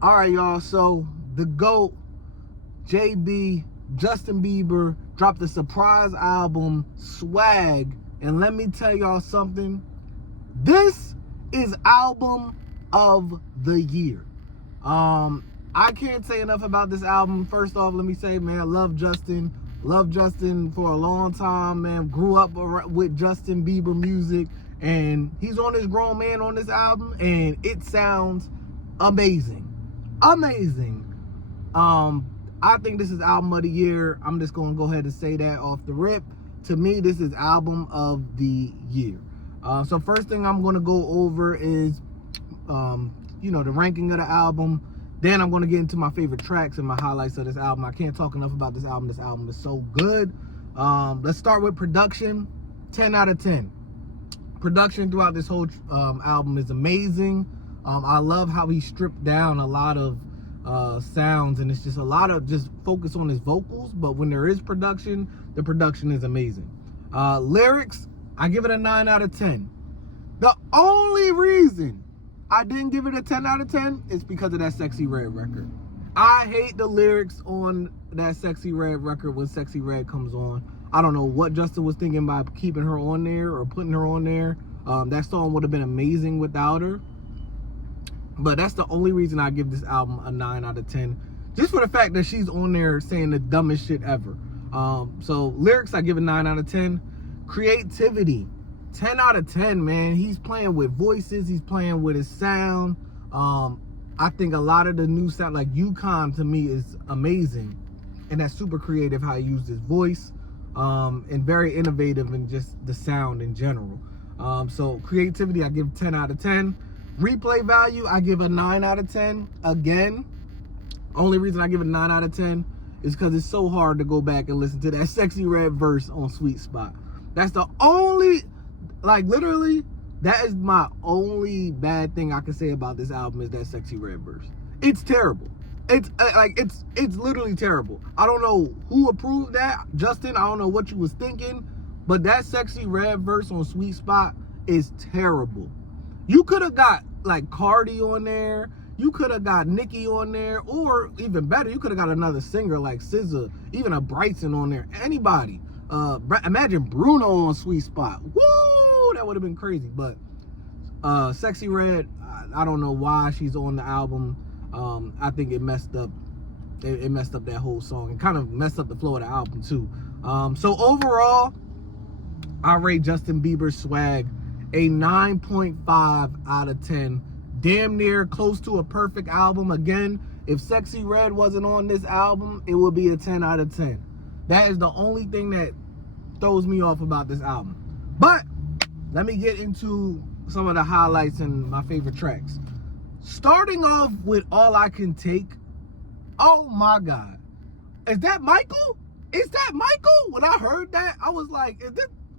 All right, y'all. So the GOAT, JB, Justin Bieber, dropped a surprise album, Swag. And let me tell y'all something. This is album of the year. I can't say enough about this album. First off, let me say, man, I love Justin. Love Justin for a long time, man. Grew up with Justin Bieber music. And he's on this grown man on this album. And it sounds amazing. Amazing. I think this is album of the year. I'm just gonna go ahead and say that off the rip. To me, this is album of the year. So first thing I'm gonna go over is the ranking of the album. Then I'm gonna get into my favorite tracks and my highlights of this album. I can't talk enough about this album. This album is so good. Let's start with production. 10 out of 10. Production throughout this whole album is amazing. I love how he stripped down a lot of sounds, and it's just a lot of just focus on his vocals. But when there is production, the production is amazing. Lyrics, I give it a 9 out of 10. The only reason I didn't give it a 10 out of 10 is because of that Sexy Red record. I hate the lyrics on that Sexy Red record when Sexy Red comes on. I don't know what Justin was thinking by keeping her on there or putting her on there. That song would have been amazing without her. But that's the only reason I give this album a 9 out of 10. Just for the fact that she's on there saying the dumbest shit ever. So lyrics, I give a 9 out of 10. Creativity, 10 out of 10, man. He's playing with voices. He's playing with his sound. I think a lot of the new sound, like Yukon, to me is amazing. And that's super creative how he used his voice. And very innovative in just the sound in general. So creativity, I give 10 out of 10. Replay value, I give a 9 out of 10. Again, only reason I give it a 9 out of 10 is because it's so hard to go back and listen to that Sexy Red verse on Sweet Spot. That's the only, literally, that is my only bad thing I can say about this album is that Sexy Red verse. It's terrible. It's literally terrible. I don't know who approved that. Justin, I don't know what you was thinking, but that Sexy Red verse on Sweet Spot is terrible. You could have got Cardi on there. You could have got Nicki on there, or even better, you could have got another singer like SZA, even a Bryson on there. Anybody. Imagine Bruno on Sweet Spot. Woo! That would have been crazy. But Sexy Red, I don't know why she's on the album. I think it messed up. It messed up that whole song. It kind of messed up the flow of the album too. So overall, I rate Justin Bieber's Swag a 9.5 out of 10. Damn near close to a perfect album. Again, if Sexy Red wasn't on this album, it would be a 10 out of 10. That is the only thing that throws me off about this album. But let me get into some of the highlights and my favorite tracks. Starting off with All I Can Take. Oh my God. Is that Michael? Is that Michael? When I heard that, I was like,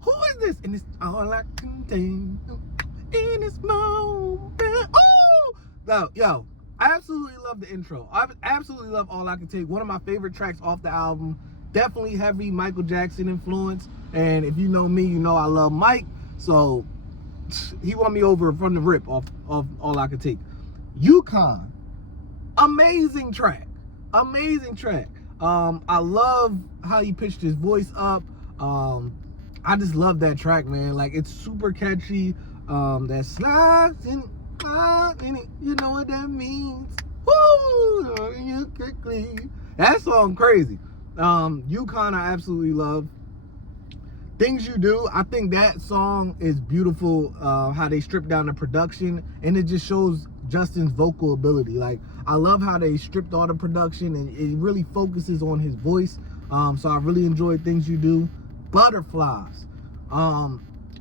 who is this? And it's all I can take in this moment. Oh! Yo, I absolutely love the intro. I absolutely love All I Can Take. One of my favorite tracks off the album. Definitely heavy Michael Jackson influence. And if you know me, you know I love Mike. So he won me over from the rip off All I Can Take. Yukon. Amazing track. Amazing track. I love how he pitched his voice up. I just love that track, man. It's super catchy. That slides in it, you know what that means. Woo! You quickly. That song crazy. Yukon, I absolutely love. Things You Do, I think that song is beautiful. How they strip down the production, and it just shows Justin's vocal ability. I love how they stripped all the production, and it really focuses on his voice. So I really enjoyed Things You Do. Butterflies.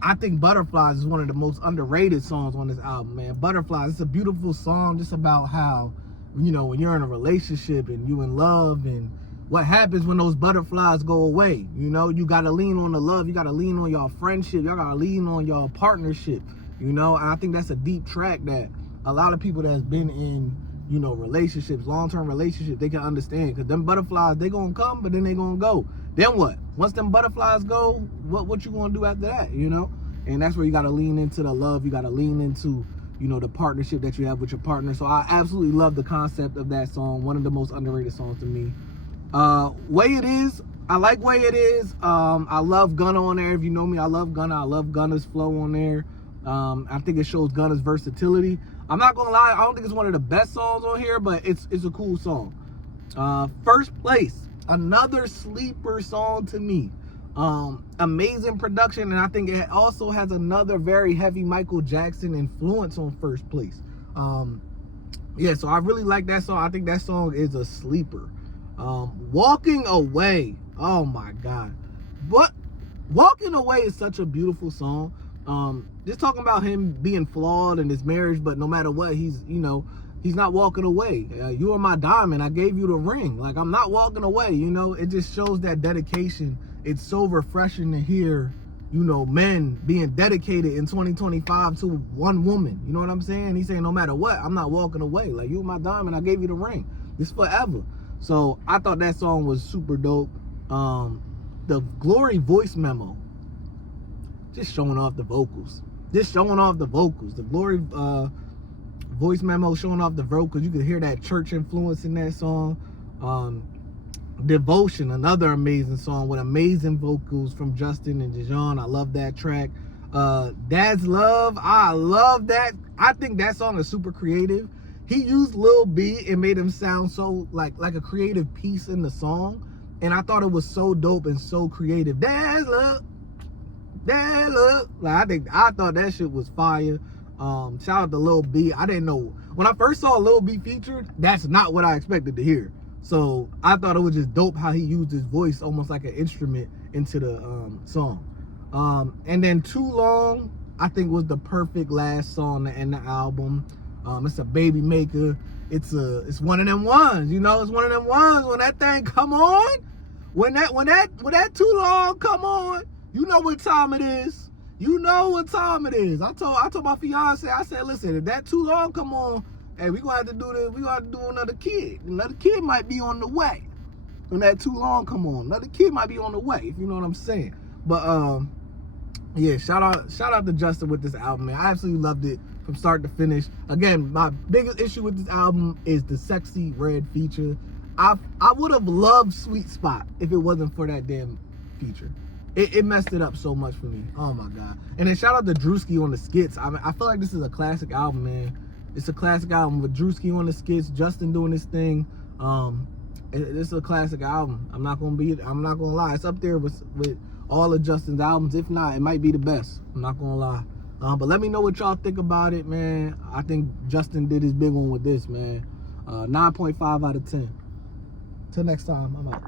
I think Butterflies is one of the most underrated songs on this album, man. Butterflies, it's a beautiful song just about how, when you're in a relationship and you in love, and what happens when those butterflies go away. You gotta lean on the love, you gotta lean on your friendship, y'all gotta lean on your partnership, and I think that's a deep track that a lot of people that's been in, relationships, long-term relationships, they can understand. Because them butterflies, they gonna come, but then they gonna go. Then what? Once them butterflies go, what you gonna do after that, And that's where you gotta lean into the love. You gotta lean into you know, the partnership that you have with your partner. So I absolutely love the concept of that song. One of the most underrated songs to me. Way It Is, I like Way It Is. I love Gunna on there. If you know me, I love Gunna. I love Gunna's flow on there. I think it shows Gunna's versatility. I'm not gonna lie, I don't think it's one of the best songs on here, but it's a cool song. First Place, another sleeper song to me. Amazing production, and I think it also has another very heavy Michael Jackson influence on First Place. Yeah, so I really like that song. I think that song is a sleeper. Walking Away, oh my God. But Walking Away is such a beautiful song. Just talking about him being flawed in his marriage, but no matter what, he's not walking away. You are my diamond, I gave you the ring. Like, I'm not walking away, you know. It just shows that dedication. It's so refreshing to hear, you know, men being dedicated in 2025 to one woman. You know what I'm saying? He's saying, no matter what, I'm not walking away. Like, you are my diamond, I gave you the ring. It's forever. So I thought that song was super dope. The Glory voice memo, just showing off the vocals. The Glory voice memo showing off the vocals. You could hear that church influence in that song. Devotion, another amazing song with amazing vocals from Justin and Dijon. I love that track. Dad's Love, I love that. I think that song is super creative. He used Lil B and made him sound so like a creative piece in the song, and I thought it was so dope and so creative. Dad's Love, Dad's Love. Like, I thought that shit was fire. Shout out to Lil B. I didn't know when I first saw Lil B featured, that's not what I expected to hear. So I thought it was just dope how he used his voice almost like an instrument into the song. And then Too Long, I think, was the perfect last song to end the album. It's a baby maker. It's one of them ones, you know. It's one of them ones when that thing come on, when that Too Long come on, you know what time it is. You know what time it is. I told my fiance, I said, listen, if that Too Long come on, hey, we gonna have to do this. We gonna have to do another kid. Another kid might be on the way. When that Too Long come on, another kid might be on the way. If you know what I'm saying. But yeah, shout out to Justin with this album, man. I absolutely loved it from start to finish. Again, my biggest issue with this album is the Sexy Red feature. I would have loved Sweet Spot if it wasn't for that damn feature. It messed it up so much for me. Oh my God. And then shout out to Drewski on the skits. I feel like this is a classic album, man. It's a classic album with Drewski on the skits, Justin doing his thing. It's a classic album. I'm not gonna lie. It's up there with all of Justin's albums. If not, it might be the best. I'm not gonna lie. But let me know what y'all think about it, man. I think Justin did his big one with this, man. 9.5 out of 10. Till next time, I'm out.